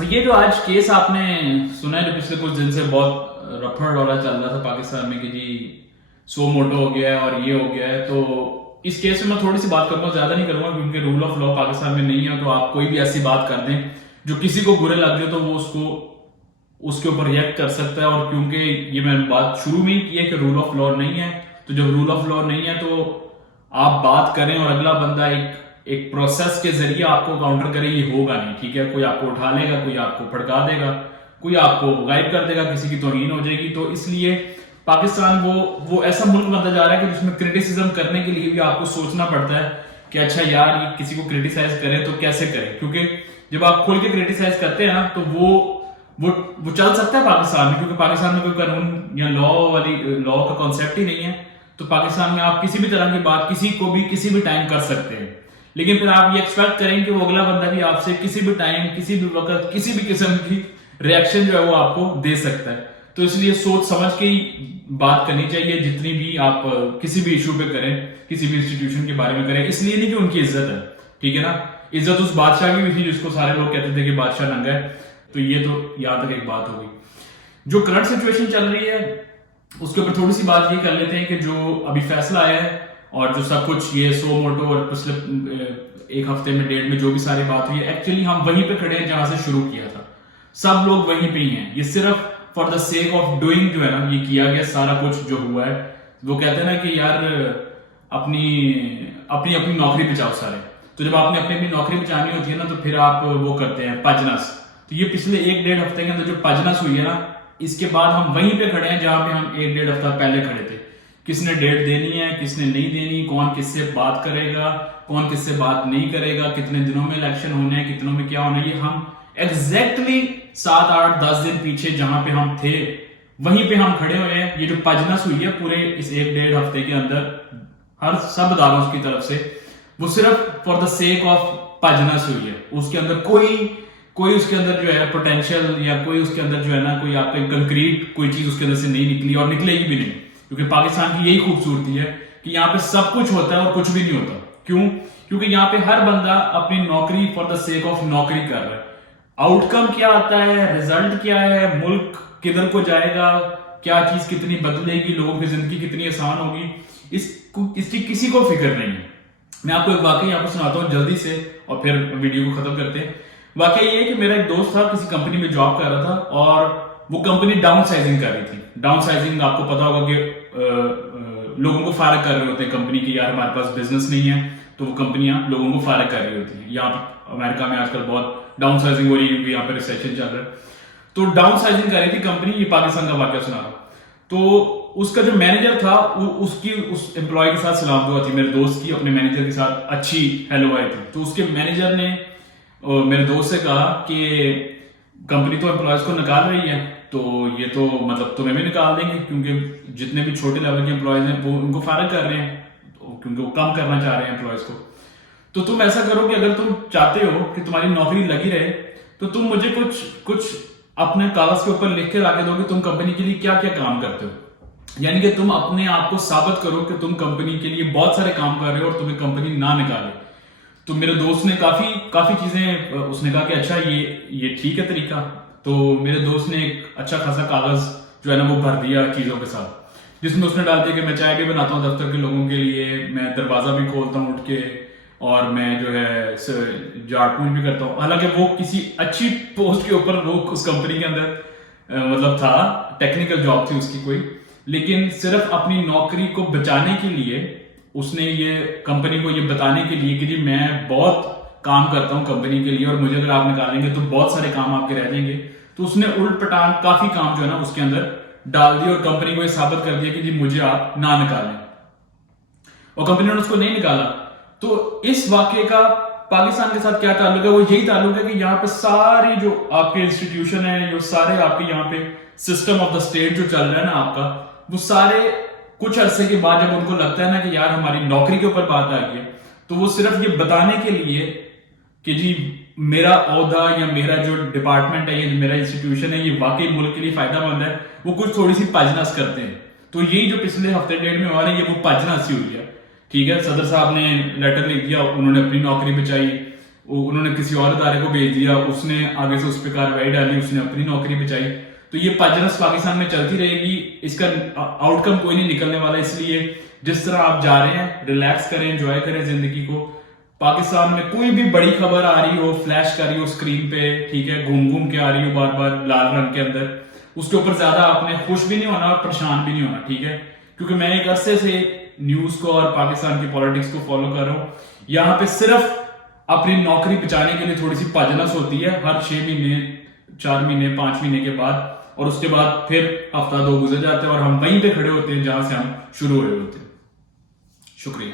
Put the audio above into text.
یہ جو آج کیس آپ نے سنا ہے جو پچھلے کچھ دن سے بہت رفڑ رولا چل رہا تھا پاکستان میں کہ جی سو موٹو ہو گیا ہے اور یہ ہو گیا ہے، تو اس کیس میں تھوڑی سی بات کروں گا، زیادہ نہیں کروں گا کیونکہ رول آف لا پاکستان میں نہیں ہے، تو آپ کوئی بھی ایسی بات کر دیں جو کسی کو برے لگ جائے تو وہ اس کے اوپر ریئیکٹ کر سکتا ہے. اور کیونکہ یہ میں نے بات شروع میں ہی کی ہے کہ رول آف لا نہیں ہے، تو جب رول آف لا نہیں ہے تو آپ بات کریں اور اگلا بندہ ایک پروسیس کے ذریعے آپ کو کاؤنٹر کرے، یہ ہوگا نہیں. ٹھیک ہے، کوئی آپ کو اٹھا لے گا، کوئی آپ کو پھڑکا دے گا، کوئی آپ کو غائب کر دے گا، کسی کی توہین ہو جائے گی. تو اس لیے پاکستان وہ ایسا ملک بنتا جا رہا ہے کہ جس میں کرٹیسزم کرنے کے لیے بھی آپ کو سوچنا پڑتا ہے کہ اچھا یار یہ کسی کو کرٹیسائز کرے تو کیسے کرے، کیونکہ جب آپ کھل کے کرٹیسائز کرتے ہیں نا تو وہ چل سکتا ہے پاکستان میں، کیونکہ پاکستان میں کوئی قانون یا لا کا کانسیپٹ ہی نہیں ہے. تو پاکستان میں آپ کسی بھی طرح کی بات کسی کو بھی کسی بھی ٹائم کر سکتے ہیں، لیکن پھر آپ یہ ایکسپیکٹ کریں کہ وہ اگلا بندہ بھی آپ سے کسی بھی ٹائم کسی بھی وقت کسی بھی قسم کی ریئیکشن جو ہے وہ آپ کو دے سکتا ہے. تو اس لیے سوچ سمجھ کے ہی بات کرنی چاہیے جتنی بھی آپ کسی بھی ایشو پہ کریں، کسی بھی انسٹیٹیوشن کے بارے میں کریں. اس لیے نہیں کہ ان کی عزت ہے، ٹھیک ہے نا، عزت اس بادشاہ کی بھی تھی جس کو سارے لوگ کہتے تھے کہ بادشاہ ننگا ہے. تو یہ تو یہاں تک ایک بات ہو گئی. جو کرنٹ سچویشن چل رہی ہے اس کے اوپر تھوڑی سی بات یہ کر لیتے ہیں کہ جو ابھی فیصلہ آیا ہے اور جو سب کچھ یہ سو موٹو اور پچھلے ایک ہفتے میں ڈیڑھ میں جو بھی ساری بات ہوئی ہے، ایکچولی ہم وہیں پہ کھڑے ہیں جہاں سے شروع کیا تھا. سب لوگ وہیں پہ ہی ہیں. یہ صرف for the sake of doing جو ہے نا یہ کیا گیا سارا کچھ جو ہوا ہے. وہ کہتے ہیں نا کہ یار اپنی نوکری بچاؤ سارے. تو جب آپ نے اپنی نوکری بچانی ہوتی ہے نا تو پھر آپ وہ کرتے ہیں پجنس. تو یہ پچھلے ایک ڈیڑھ ہفتے کے اندر جو پجنس ہوئی ہے نا، اس کے بعد ہم وہیں پہ کھڑے ہیں جہاں پہ ہم ایک ڈیڑھ ہفتہ پہلے کھڑے تھے. کس نے ڈیٹ دینی ہے، کس نے نہیں دینی، کون کس سے بات کرے گا، کون کس سے بات نہیں کرے گا، کتنے دنوں میں الیکشن ہونے ہیں، کتنوں میں کیا ہونا ہے، یہ ہم ایگزیکٹلی 7 8 10 دن پیچھے جہاں پہ ہم تھے وہیں پہ ہم کھڑے ہوئے ہیں. یہ جو پجنس ہوئی ہے پورے اس ایک ڈیڑھ ہفتے کے اندر ہر سب اداروں کی طرف سے، وہ صرف فار دا سیک آف پجنس ہوئی ہے. اس کے اندر کوئی اس کے اندر جو ہے پوٹینشیل یا کوئی اس کے اندر جو ہے نا کوئی آپ کا کنکریٹ کوئی چیز اس کے اندر سے نہیں نکلی اور نکلے گی بھی نہیں. کیونکہ پاکستان کی یہی خوبصورتی ہے کہ یہاں پہ سب کچھ ہوتا ہے اور کچھ بھی نہیں ہوتا. کیوں؟ کیونکہ یہاں پہ ہر بندہ اپنی نوکری فار دا سیک آف نوکری کر رہا ہے. آؤٹ کم کیا آتا ہے، ریزلٹ کیا ہے، ملک کدھر کو جائے گا، کیا چیز کتنی بدلے گی، لوگوں کی زندگی کتنی آسان ہوگی، اس کی کسی کو فکر نہیں ہے. میں آپ کو ایک واقعی یہاں پہ سناتا ہوں جلدی سے اور پھر ویڈیو کو ختم کرتے ہیں. واقعی یہ ہے کہ میرا ایک دوست تھا کسی کمپنی میں جاب کر رہا تھا اور وہ کمپنی ڈاؤن سائزنگ کر رہی تھی. ڈاؤن سائزنگ آپ کو پتا ہوگا کہ لوگوں کو فارغ کر رہے ہوتے ہیں کمپنی کی، یار ہمارے پاس بزنس نہیں ہے تو وہ کمپنیاں لوگوں کو فارغ کر رہی ہوتی ہیں. یہاں پہ امریکہ میں آج کل بہت ڈاؤن سائزنگ ہو رہی ہے کیونکہ یہاں پہ ریسیشن چل رہا ہے. تو ڈاؤن سائزنگ کر رہی تھی کمپنی. یہ پاکستان کا واقعہ سنا رہا. تو اس کا جو مینیجر تھا اس امپلائی کے ساتھ سلام دعا تھی میرے دوست کی، اپنے مینیجر کے ساتھ اچھی ہیلو آئی تھی. تو اس کے مینیجر نے میرے دوست سے کہا کہ کمپنی تو امپلائیز کو نکال رہی ہے تو یہ تو مطلب تمہیں بھی نکال دیں گے، کیونکہ جتنے بھی چھوٹے لیول کے امپلائیز ہیں وہ ان کو فارغ کر رہے ہیں کیونکہ وہ کم کرنا چاہ رہے ہیں امپلائیز کو. تو تم ایسا کرو کہ اگر تم چاہتے ہو کہ تمہاری نوکری لگی رہے تو تم مجھے کچھ اپنے کاغذ کے اوپر لکھ کے لا کے دو کہ تم کمپنی کے لیے کیا کیا کام کرتے ہو. یعنی کہ تم اپنے آپ کو ثابت کرو کہ تم کمپنی کے لیے بہت سارے کام کر رہے ہو اور تمہیں کمپنی نہ نکالے. تو میرے دوست نے کافی چیزیں اس نے کہا کہ اچھا یہ ٹھیک ہے طریقہ. تو میرے دوست نے ایک اچھا خاصا کاغذ جو ہے نا وہ بھر دیا چیزوں کے ساتھ، جس میں اس نے ڈال دیا کہ میں چائے بھی بناتا ہوں دفتر کے لوگوں کے لیے، میں دروازہ بھی کھولتا ہوں اٹھ کے، اور میں جو ہے جھاڑ پونچھ بھی کرتا ہوں. حالانکہ وہ کسی اچھی پوسٹ کے اوپر وہ اس کمپنی کے اندر مطلب تھا، ٹیکنیکل جاب تھی اس کی کوئی، لیکن صرف اپنی نوکری کو بچانے کے لیے اس نے یہ کمپنی کو یہ بتانے کے لیے کہ جی میں بہت کام کرتا ہوں کمپنی کے لیے اور مجھے اگر آپ نکالیں گے تو بہت سارے کام آپ کے رہ جائیں گے. تو اس نے الٹ پٹان کافی کام جو ہے نا اس کے اندر ڈال دی اور کمپنی کو یہ ثابت کر دیا کہ جی مجھے آپ نہ نکالیں، اور کمپنی نے اس کو نہیں نکالا. تو اس واقعے کا پاکستان کے ساتھ کیا تعلق ہے؟ وہ یہی تعلق ہے کہ یہاں پہ ساری جو آپ کے انسٹیٹیوشن ہیں، جو سارے آپ کے یہاں پہ سسٹم آف دا اسٹیٹ جو چل رہا ہے نا آپ کا، وہ سارے کچھ عرصے کے بعد جب ان کو لگتا ہے نا کہ یار ہماری نوکری کے اوپر بات آ گئی ہے تو وہ صرف یہ بتانے کے لیے کہ جی میرا عہدہ یا میرا جو ڈپارٹمنٹ ہے یا میرا انسٹیٹیوشن ہے یہ واقعی ملک کے لیے فائدہ مند ہے، وہ کچھ تھوڑی سی پجنس کرتے ہیں. تو یہی جو پچھلے ہفتے ڈیڑھ میں ہوا ہے یہ وہ پجنس ہی ہوئی ہے. ٹھیک ہے، صدر صاحب نے لیٹر لکھ دیا، انہوں نے اپنی نوکری بچائی، انہوں نے کسی اور ادارے کو بھیج دیا, اس نے آگے سے اس پہ کارروائی ڈالی, اس نے اپنی نوکری بچائی. تو یہ پجنس پاکستان میں چلتی رہے گی, اس کا آؤٹ کم کوئی نہیں نکلنے والا. اس لیے جس طرح آپ جا رہے ہیں ریلیکس کریں, انجوائے کریں زندگی کو. پاکستان میں کوئی بھی بڑی خبر آ رہی ہو, فلیش کر رہی ہو اسکرین پہ, ٹھیک ہے, گھوم گھوم کے آ رہی ہو بار بار لال رنگ کے اندر, اس کے اوپر زیادہ آپ نے خوش بھی نہیں ہونا اور پریشان بھی نہیں ہونا, ٹھیک ہے. کیونکہ میں ایک عرصے سے نیوز کو اور پاکستان کی پالیٹکس کو فالو کر رہا ہوں. یہاں پہ صرف اپنی نوکری بچانے کے لیے تھوڑی سی پاجنس ہوتی ہے ہر 6 مہینے 4 مہینے 5 مہینے کے بعد, اور اس کے بعد پھر ہفتہ 2 گزر جاتے ہیں اور ہم وہیں پہ کھڑے ہوتے ہیں جہاں سے ہم شروع ہوئے ہوتے ہیں. شکریہ.